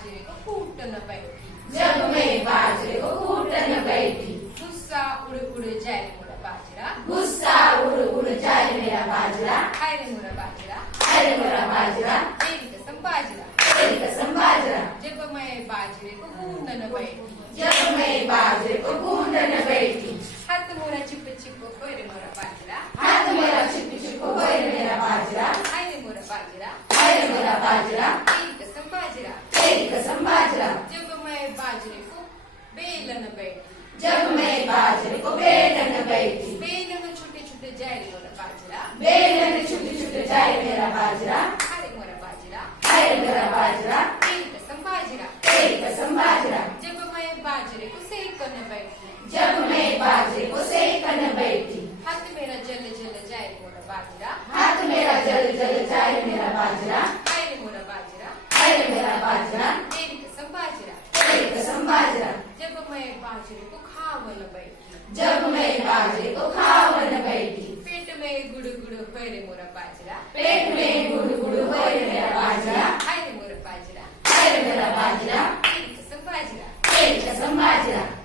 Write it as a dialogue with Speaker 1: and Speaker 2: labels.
Speaker 1: बाजरे को कूटन बैठी।
Speaker 2: जब मैं बाजरे को कूटन बैठी।
Speaker 1: गुस्सा उड़ उड़ जाए मोरा बाजरा।
Speaker 2: गुस्सा उड़ उड़ जाए मेरा बाजरा।
Speaker 1: हाय रे मोरा बाजरा।
Speaker 2: अरे मेरा बाजरा।
Speaker 1: तेरी कसम बाजरा।
Speaker 2: तेरी कसम बाजरा।
Speaker 1: जब मैं बाजरे को कूटन बैठी।
Speaker 2: जब मैं बाजरे को कूटन बैठी।
Speaker 1: हाथ मोरा चिप चिप रे मोरा बाजरा।
Speaker 2: हाथ मेरा छिप छिप होए मेरा बाजरा।
Speaker 1: हाय रे मोरा बाजरा।
Speaker 2: अरे मेरा बाजरा।
Speaker 1: तेरी कसम बाजरा। बेलन बैठी
Speaker 2: जब मैं बाजरे को बेलन बैठी
Speaker 1: बेलन छोटे छोटे जाए मोरा बाजरा
Speaker 2: बेलन छोटे छोटे जाए मेरा बाजरा
Speaker 1: हरे मोरा बाजरा
Speaker 2: हरे मोरा बाजरा
Speaker 1: एक कसम बाजरा
Speaker 2: एक कसम बाजरा
Speaker 1: जब मैं बाजरे को सेकन बैठी
Speaker 2: जब मैं बाजरे को सेकन बैठी
Speaker 1: हाथ मेरा जल जल जाए मोरा बाजरा
Speaker 2: हाथ मेरा जल जल जाए मेरा बाजरा
Speaker 1: बाजरे को खावन बैठी।
Speaker 2: जब मैं बाजरे को खावन बैठी।
Speaker 1: पेट में गुड़ गुड़ हो रे मोरा बाजरा। पेट
Speaker 2: में गुड़ गुड़ हो रे मेरा बाजरा।
Speaker 1: आए मोरा बाजरा।
Speaker 2: आए मेरा बाजरा।
Speaker 1: एक कसम बाजरा।
Speaker 2: पेट बाजरा।